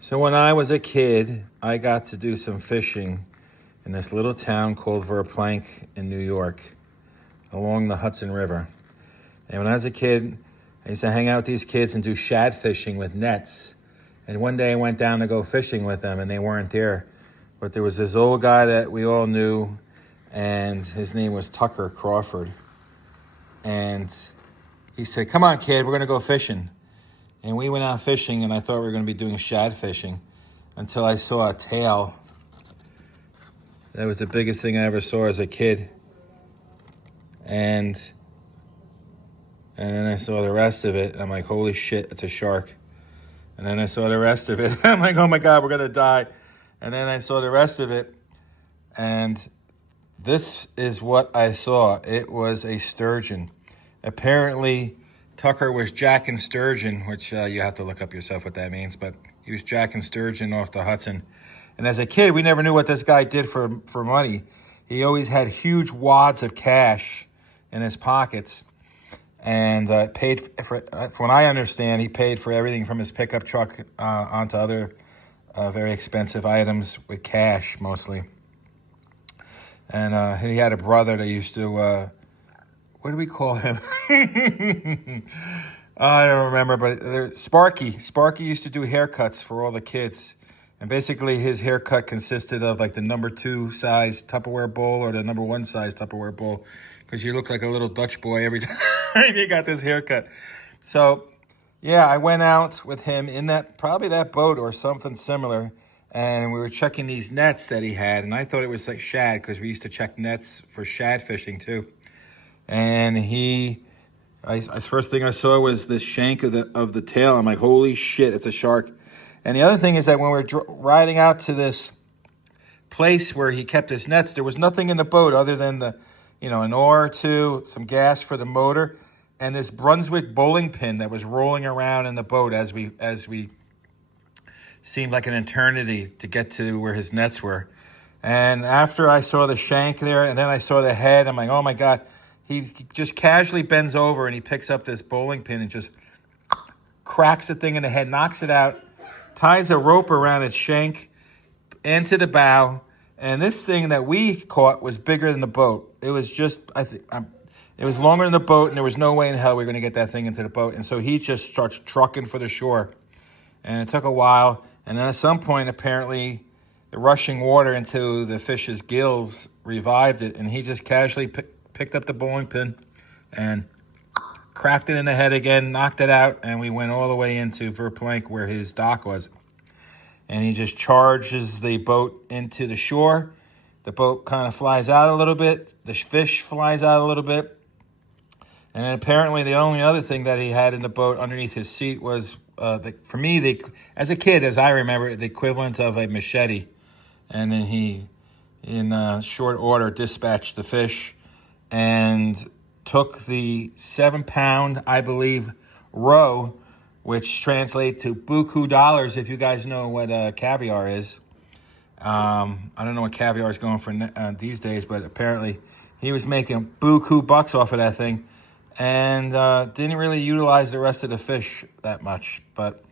So when I was a kid, I got to do some fishing in this little town called Verplank in New York, along the Hudson River. And when I was a kid, I used to hang out with these kids and do shad fishing with nets. And one day I went down to go fishing with them, and they weren't there. But there was this old guy that we all knew, and his name was Tucker Crawford. And he said, "Come on, kid, we're going to go fishing." And we went out fishing, and I thought we were going to be doing shad fishing until I saw a tail. That was the biggest thing I ever saw as a kid. And then I saw the rest of it. I'm like, holy shit, it's a shark. And then I saw the rest of it. I'm like, oh my God, we're going to die. And then I saw the rest of it. And this is what I saw. It was a sturgeon. Apparently, Tucker was jacking sturgeon, which you have to look up yourself what that means, but he was jacking sturgeon off the Hudson. And as a kid, we never knew what this guy did for money. He always had huge wads of cash in his pockets, and paid for, from what I understand, he paid for everything from his pickup truck onto other very expensive items with cash mostly. And he had a brother that used to... what do we call him? I don't remember, but Sparky. Sparky used to do haircuts for all the kids. And basically his haircut consisted of like the number 2 size Tupperware bowl or the number 1 size Tupperware bowl. Because you look like a little Dutch boy every time you got this haircut. So, yeah, I went out with him in probably that boat or something similar. And we were checking these nets that he had. And I thought it was like shad because we used to check nets for shad fishing too. And first thing I saw was this shank of the tail. I'm like, holy shit, it's a shark. And the other thing is that when we were riding out to this place where he kept his nets, there was nothing in the boat other than an oar or two, some gas for the motor, and this Brunswick bowling pin that was rolling around in the boat as we seemed like an eternity to get to where his nets were. And after I saw the shank there, and then I saw the head, I'm like, oh my God. He just casually bends over and he picks up this bowling pin and just cracks the thing in the head, knocks it out, ties a rope around its shank into the bow. And this thing that we caught was bigger than the boat. It was just, it was longer than the boat, and there was no way in hell we were going to get that thing into the boat. And so he just starts trucking for the shore. And it took a while. And then at some point, apparently, the rushing water into the fish's gills revived it. And he just casually picked up the bowling pin and cracked it in the head again, knocked it out, and we went all the way into Verplank where his dock was. And he just charges the boat into the shore. The boat kind of flies out a little bit. The fish flies out a little bit. And then apparently the only other thing that he had in the boat underneath his seat was, for me, as a kid, as I remember, the equivalent of a machete. And then he, in short order, dispatched the fish and took the 7-pound, I believe, roe, which translates to buku dollars, if you guys know what caviar is. I don't know what caviar is going for these days, but apparently he was making buku bucks off of that thing and didn't really utilize the rest of the fish that much. But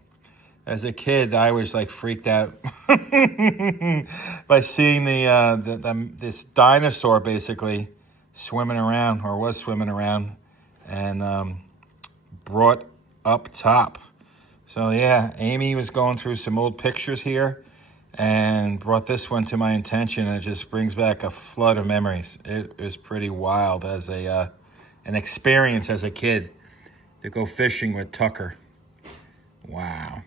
as a kid, I was like freaked out by seeing this dinosaur basically swimming around, or was swimming around, and brought up top. So yeah, Amy was going through some old pictures here and brought this one to my attention, and it just brings back a flood of memories. It was pretty wild as an experience as a kid to go fishing with Tucker. Wow.